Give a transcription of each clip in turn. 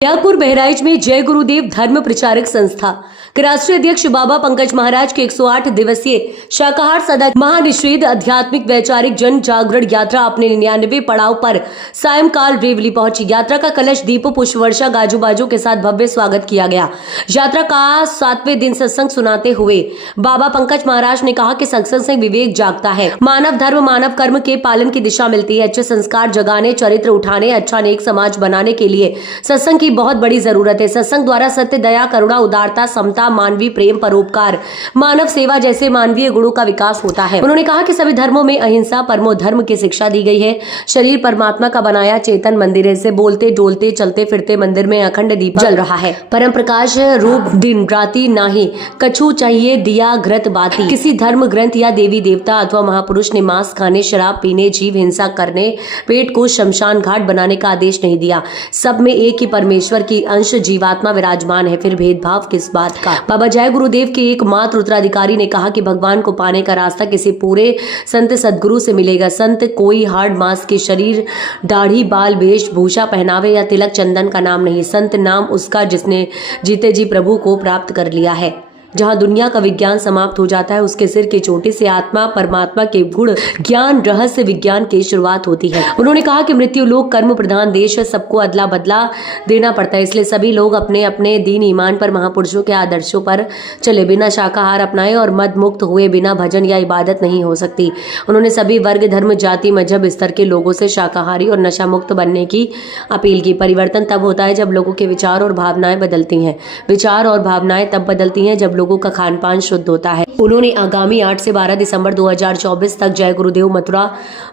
त्यागपुर बहराइच में जय गुरुदेव धर्म प्रचारक संस्था के राष्ट्रीय अध्यक्ष बाबा पंकज महाराज की 108 दिवसीय शाकाहार सदा महानिषेध आध्यात्मिक वैचारिक जन जागरण यात्रा अपने 99वें पड़ाव पर सायंकाल रेवली पहुंची। यात्रा का कलश दीप पुष्प वर्षा गाजू बाजू के साथ भव्य स्वागत किया गया। यात्रा का 7वें दिन सत्संग सुनाते हुए बाबा पंकज महाराज ने कहा कि सत्संग से विवेक जागता है, मानव धर्म मानव कर्म के पालन की दिशा मिलती है। अच्छे संस्कार जगाने, चरित्र उठाने, अच्छा नेक समाज बनाने के लिए सत्संग की बहुत बड़ी जरूरत है। सत्संग द्वारा सत्य, दया, करुणा, उदारता, समता, मानवीय प्रेम, परोपकार, मानव सेवा जैसे मानवीय गुणों का विकास होता है। उन्होंने कहा कि सभी धर्मों में अहिंसा परमो धर्म की शिक्षा दी गई है। शरीर परमात्मा का बनाया चेतन मंदिर है। से बोलते डोलते चलते फिरते मंदिर में अखंड दीप जल रहा है। परम प्रकाश रूप दिन राति नाही, कछु चाहिए दिया घृत बाती। किसी धर्म ग्रंथ या देवी देवता अथवा महापुरुष ने मांस खाने, शराब पीने, जीव हिंसा करने, पेट को शमशान घाट बनाने का आदेश नहीं दिया। सब में एक ही परमेश्वर की अंश जीवात्मा विराजमान है, फिर भेदभाव किस बात का। बाबा जय गुरुदेव के एकमात्र उत्तराधिकारी ने कहा कि भगवान को पाने का रास्ता किसी पूरे संत सदगुरु से मिलेगा। संत कोई हार्ड मांस के शरीर, दाढ़ी, बाल, वेशभूषा, पहनावे या तिलक चंदन का नाम नहीं। संत नाम उसका जिसने जीते जी प्रभु को प्राप्त कर लिया है। जहां दुनिया का विज्ञान समाप्त हो जाता है, उसके सिर की चोटी से आत्मा परमात्मा के गुण ज्ञान रहस्य विज्ञान की शुरुआत होती है। उन्होंने कहा कि मृत्यु लोक कर्म प्रधान देश है, सबको अदला बदला देना पड़ता है। इसलिए सभी लोग अपने अपने दीन ईमान पर महापुरुषों के आदर्शों पर चले, बिना शाकाहार अपनाए और मद मुक्त हुए बिना भजन या इबादत नहीं हो सकती। उन्होंने सभी वर्ग, धर्म, जाति, मजहब स्तर के लोगों से शाकाहारी और नशा मुक्त बनने की अपील की। परिवर्तन तब होता है जब लोगों के विचार और भावनाएं बदलती हैं। विचार और भावनाएं तब बदलती हैं जब लोगों का खान पान शुद्ध होता है। उन्होंने आगामी 8 से 12 दिसंबर 2024 तक जय गुरुदेव मथुरा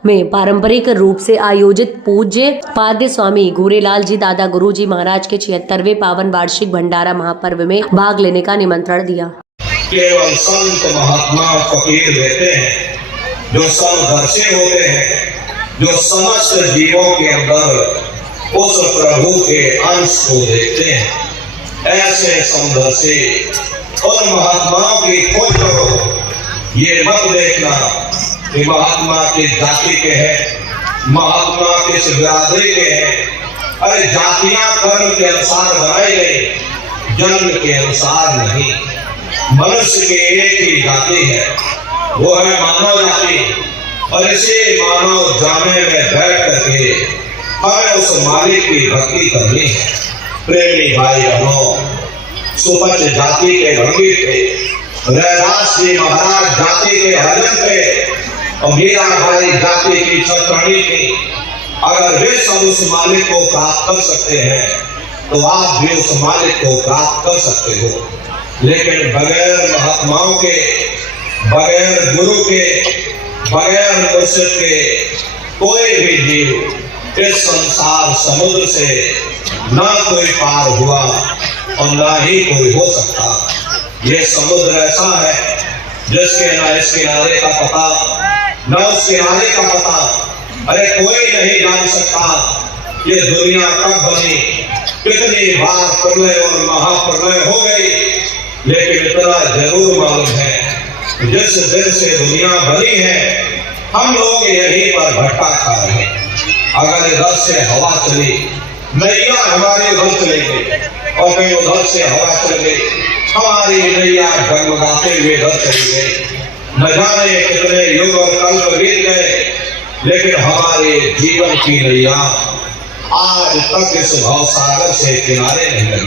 में पारंपरिक रूप से आयोजित पूज्य पाद्य स्वामी घूरेलाल जी दादा गुरु जी महाराज के 76वें पावन वार्षिक भंडारा महापर्व में भाग लेने का निमंत्रण दिया। केवल संत महात्मा फकीर रहते हैं जो समदर्शी होते हैं, जो समस्त जीवों के अंदर उस प्रभु के अंश को देखते हैं। ऐसे समदर्शी और महात्माओं की खोज करो। ये मत देखना कि महात्मा किस जाति के हैं, महात्मा किस बिरादरी के हैं। अरे जातियां कर्म के अनुसार बनाई गई, जन्म के अनुसार नहीं। मनुष्य की एक ही जाति है, वो है मानव जाति। और इसी मानव जाने में बैठ करके हमें उस मालिक की भक्ति करनी है। प्रेमी भाई बहनों, सुपच जाति के भंगी थे, रैदास जी महाराज जाति के हरिजन थे और मीरा भाई जाति की छत्रणी थी। अगर वे सब उस मालिक को प्राप्त कर सकते हैं तो आप भी उस मालिक को प्राप्त कर सकते हो। लेकिन बगैर महात्माओं के, बगैर गुरु के, बगैर मुर्शिद के कोई भी जीव इस संसार समुद्र से ना कोई पार हुआ और ना ही कोई हो सकता। ये समुद्र ऐसा है जिसके ना इस किनारे का पता, ना उस किनारे का पता। अरे कोई नहीं जान सकता ये दुनिया कब बनी, कितनी बार प्रलय और महाप्रलय हो गई। लेकिन इतना जरूर मालूम है जिस दिन से दुनिया बनी है हम लोग यहीं पर भटका खा रहे हैं। अगर इधर से हवा चली, नैया हमारी उधर चलेगी और कहीं उधर से हवा चल गई, हमारी नैया डगमगाते हुए इधर चली गई। न जाने कितने युग और कल्प बीत गए, लेकिन हमारे जीवन की नैया आज तक इस भवसागर से किनारे नहीं लगी।